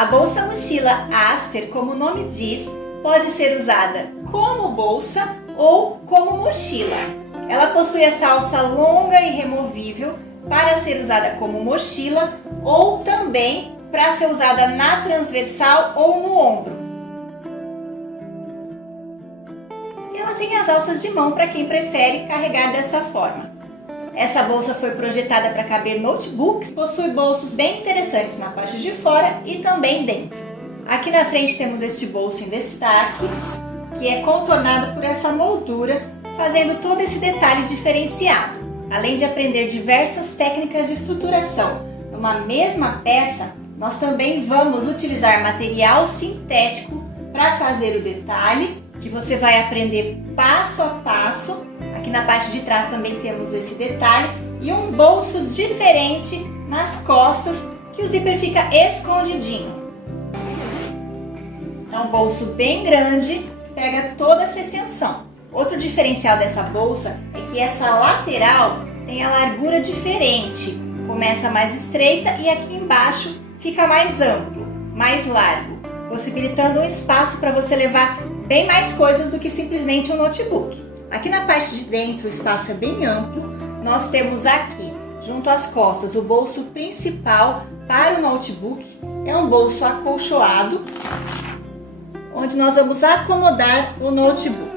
A bolsa mochila Aster, como o nome diz, pode ser usada como bolsa ou como mochila. Ela possui essa alça longa e removível para ser usada como mochila ou também para ser usada na transversal ou no ombro. E ela tem as alças de mão para quem prefere carregar dessa forma. Essa bolsa foi projetada para caber notebooks, possui bolsos bem interessantes na parte de fora e também dentro. Aqui na frente temos este bolso em destaque, que é contornado por essa moldura, fazendo todo esse detalhe diferenciado. Além de aprender diversas técnicas de estruturação numa mesma peça, nós também vamos utilizar material sintético para fazer o detalhe, que você vai aprender passo a passo. Aqui na parte de trás também temos esse detalhe e um bolso diferente nas costas, que o zíper fica escondidinho. É um bolso bem grande, pega toda essa extensão. Outro diferencial dessa bolsa é que essa lateral tem a largura diferente. Começa mais estreita e aqui embaixo fica mais amplo, mais largo, possibilitando um espaço para você levar bem mais coisas do que simplesmente um notebook. Aqui na parte de dentro o espaço é bem amplo. Nós temos aqui, junto às costas, o bolso principal para o notebook. É um bolso acolchoado, onde nós vamos acomodar o notebook.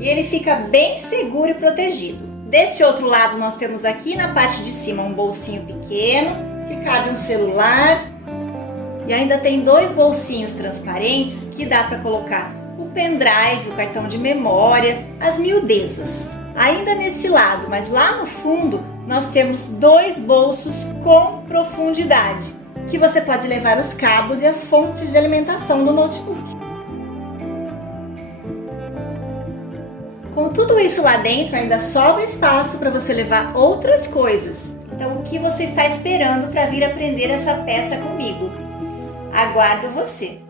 E ele fica bem seguro e protegido. Deste outro lado nós temos aqui na parte de cima um bolsinho pequeno, que cabe um celular. E ainda tem dois bolsinhos transparentes que dá para colocar o pendrive, o cartão de memória, as miudezas. Ainda neste lado, mas lá no fundo, nós temos dois bolsos com profundidade, que você pode levar os cabos e as fontes de alimentação do notebook. Com tudo isso lá dentro, ainda sobra espaço para você levar outras coisas. Então, o que você está esperando para vir aprender essa peça comigo? Aguardo você!